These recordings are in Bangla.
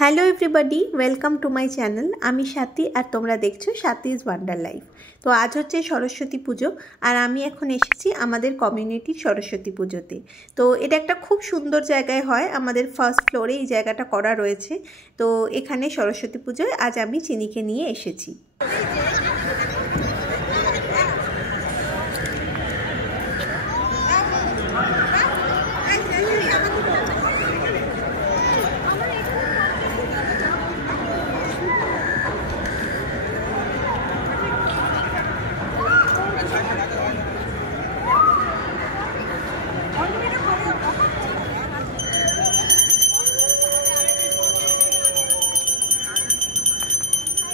Hello everybody, welcome to my channel. আমি স্বাতী আর তোমরা দেখছো স্বাতীজ ওয়ান্ডার লাইফ। তো আজ হচ্ছে সরস্বতী পুজো আর আমি এখন এসেছি আমাদের কমিউনিটির সরস্বতী পুজোতে। তো এটা একটা খুব সুন্দর জায়গায় হয়, আমাদের ফার্স্ট ফ্লোরে এই জায়গাটা করা রয়েছে। তো এখানে সরস্বতী পুজোয় আজ আমি চিনিকে নিয়ে এসেছি।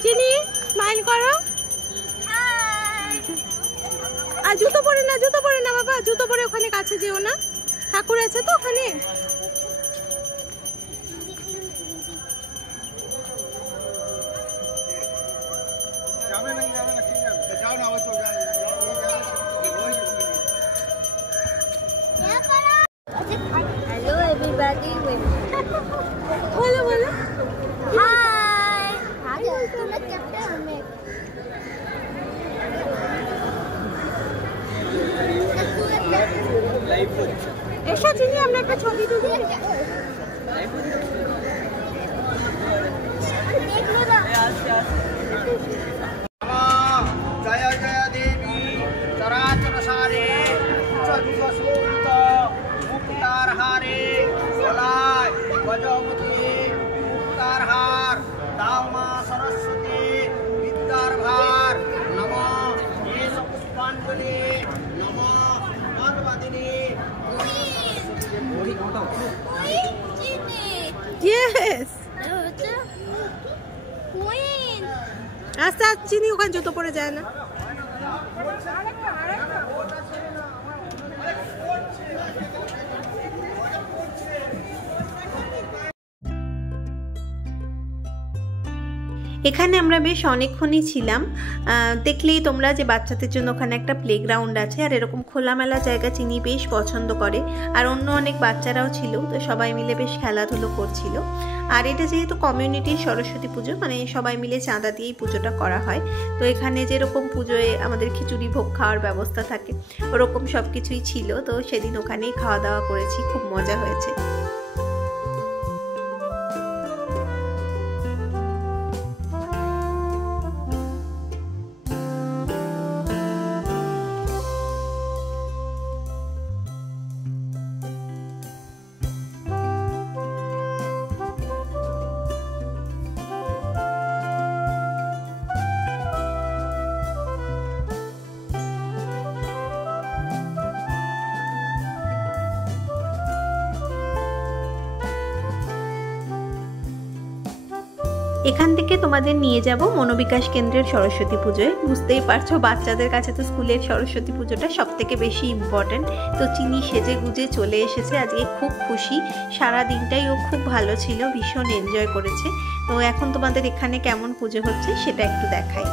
চিনি স্মাইল করো। আর জুতো পরে না বাবা, জুতো পরে ওখানে কাছে যেও না, ঠাকুর আছে তো ওখানে। Hello everybody. বলো বলো। Hi. Hi. তোমরা কেমন আছো? এসো চিনি, আমরা একটা ছবি তুলি। দেখলো না? জয় জয় দেবী চরাচর সারে চতুর্শূত মুক্তার হারে গলায় গজপতি মুক্তার হার দাও মা সরস্বতী বিদ্যার ভার নম এস পুষ্পাঞ্জলি নম মাধবাদিনী। Yes, Queen. আস্তে আস্তে চিনি, ওখানে জুতো পরে যায় না। এখানে আমরা বেশ অনেকক্ষণই ছিলাম। দেখলেই তোমরা যে বাচ্চাদের জন্য ওখানে একটা প্লেগ্রাউন্ড আছে আর এরকম খোলামেলা জায়গা চিনি বেশ পছন্দ করে। আর অন্য অনেক বাচ্চারাও ছিল, তো সবাই মিলে বেশ খেলাধুলো করছিল। আর এটা যেহেতু কমিউনিটির সরস্বতী পুজো, মানে সবাই মিলে চাঁদা দিয়েই পুজোটা করা হয়। তো এখানে যেরকম পুজোয় আমাদের খিচুড়ি ভোগ খাওয়ার ব্যবস্থা থাকে, ওরকম সব কিছুই ছিল। তো সেদিন ওখানেই খাওয়া দাওয়া করেছি, খুব মজা হয়েছে। এখান থেকে তোমাদের নিয়ে যাব মনোবিকাশ কেন্দ্রের সরস্বতী পুজোয়। বুঝতেই পারছো বাচ্চাদের কাছে তো স্কুলের সরস্বতী পুজোটা সব থেকে বেশি ইম্পর্ট্যান্ট। তো চিনি সেজে গুজে চলে এসেছে, আজকে খুব খুশি। সারা দিনটাই ও খুব ভালো ছিল, ভীষণ এনজয় করেছে। তো এখন তোমাদের এখানে কেমন পুজো হচ্ছে সেটা একটু দেখাই।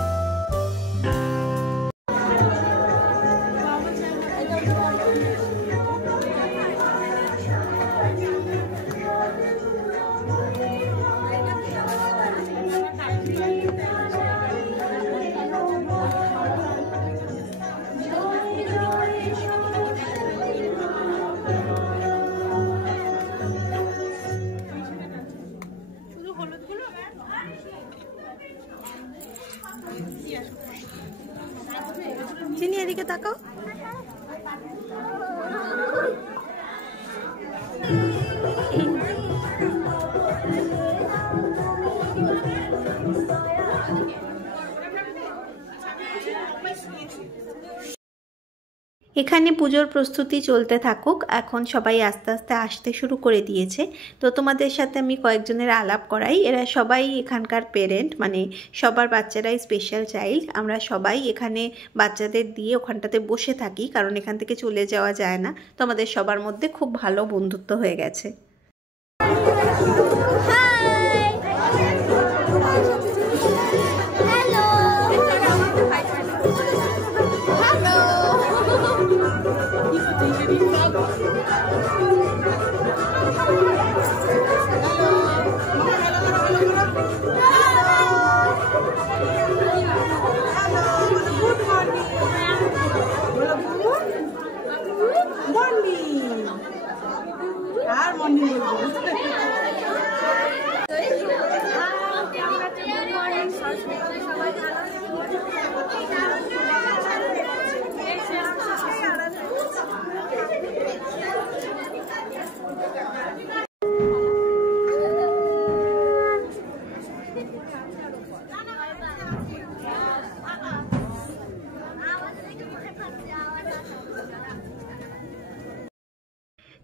চিনি এদিকে তাকাও। এখানে পুজোর প্রস্তুতি চলতে থাকুক, এখন সবাই আস্তে আস্তে আসতে শুরু করে দিয়েছে। তো তোমাদের সাথে আমি কয়েকজনের আলাপ করাই। এরা সবাই এখানকার পেরেন্ট, মানে সবার বাচ্চারাই স্পেশাল চাইল্ড। আমরা সবাই এখানে বাচ্চাদের দিয়ে ওখানটাতে বসে থাকি, কারণ এখান থেকে চলে যাওয়া যায় না। তো আমাদের সবার মধ্যে খুব ভালো বন্ধুত্ব হয়ে গেছে।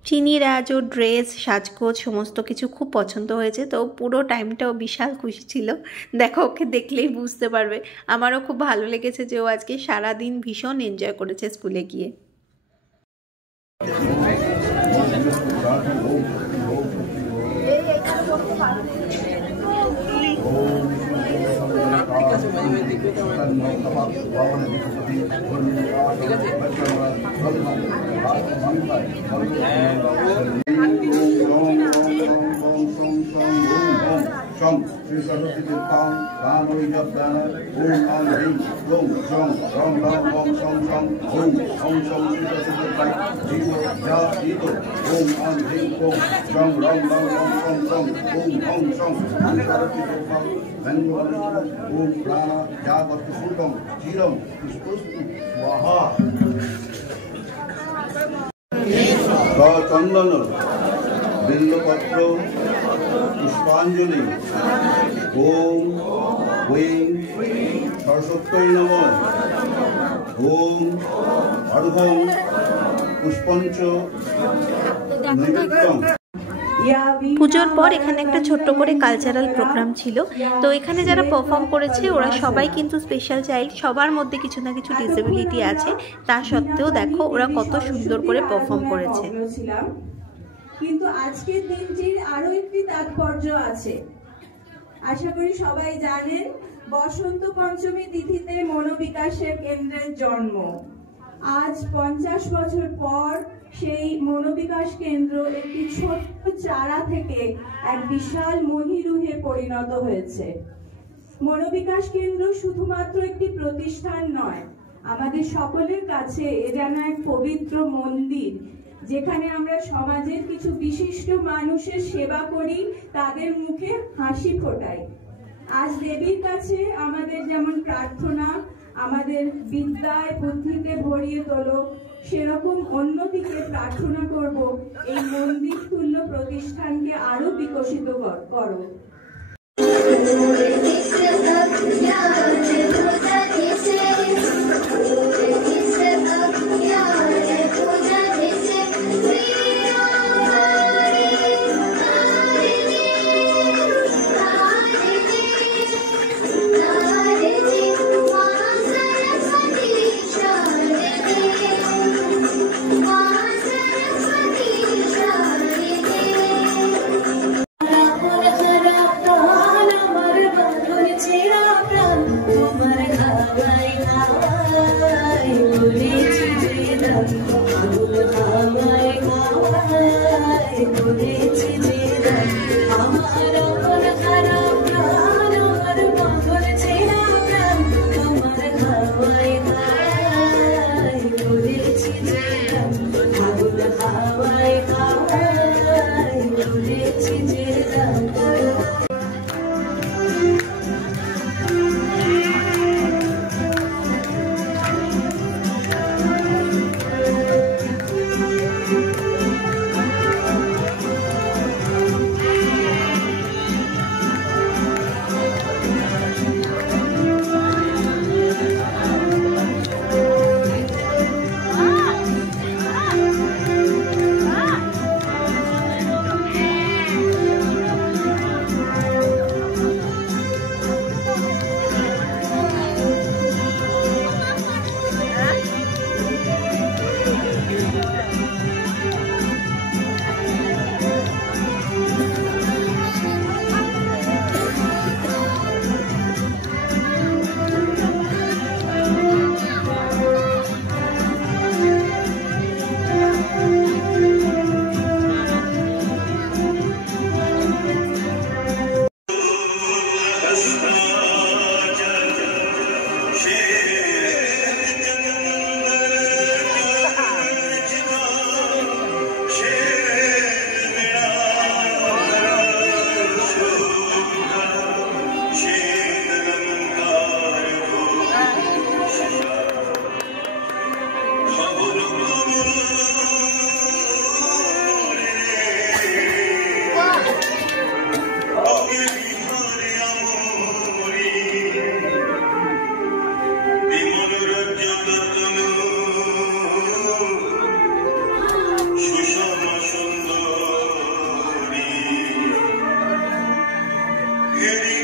চিনির আজ ওর ড্রেস সাজগোজ সমস্ত কিছু খুব পছন্দ হয়েছে, তো পুরো টাইমটাও বিশাল খুশি ছিল। দেখো ওকে দেখলেই বুঝতে পারবে। আমারও খুব ভালো লেগেছে যে ও আজকে সারাদিন ভীষণ এনজয় করেছে স্কুলে গিয়ে। श्री सरस्वती चित्तां दानोई जप दान ओम आं ह्रीं ओम शं रं रं ओम शं शं ओम ओम शं श्री सरस्वती चित्तां जीवो या जीतो ओम आं ह्रीं ओम शं रं रं ओम शं शं ओम ओम शं श्री सरस्वती चित्तां धन्यवाद ओम प्राण या भक्त सूतम चीरम पुष्पुस्तु स्वाहा चंदन बिल्वपत्र पुष्पांजलि ओम ह्रीं सरस्वत्यै नमः ओम अर्घं पुष्पञ्च नैवेद्यं। পুজোর পর এখানে একটা ছোট্ট করে কালচারাল প্রোগ্রাম ছিল, তো এখানে যারা পারফর্ম করেছে ওরা সবাই কিন্তু স্পেশাল চাইল্ড, সবার মধ্যে কিছু না কিছু ডিসেবিলিটি আছে, তা সত্ত্বেও দেখো ওরা কত সুন্দর করে পারফর্ম করেছে। কিন্তু আজকের দিনটির আরো একটি তাৎপর্য আছে। আশা করি সবাই জানেন, বসন্ত পঞ্চমী তিথিতে মনোবিকাশের কেন্দ্রের জন্ম। আজ 50 বছর পর সেই মনোবিকাশ কেন্দ্র একটি ছোট্ট চারা থেকে এক বিশাল মহিরুহে পরিণত হয়েছে। মনোবিকাশ কেন্দ্র শুধুমাত্র একটি প্রতিষ্ঠান নয়, আমাদের সকলের কাছে এ যেন এক পবিত্র মন্দির, যেখানে আমরা সমাজের কিছু বিশিষ্ট মানুষের সেবা করি, তাদের মুখে হাসি ফোটাই। আজ দেবীর কাছে আমাদের যেমন প্রার্থনা আমাদের বিদ্যায় বুদ্ধিতে ভরিয়ে তোলো, সেরকম অন্যদিকে প্রার্থনা করব এই মন্দির তুল্য প্রতিষ্ঠানকে আরো বিকশিত করো। Giri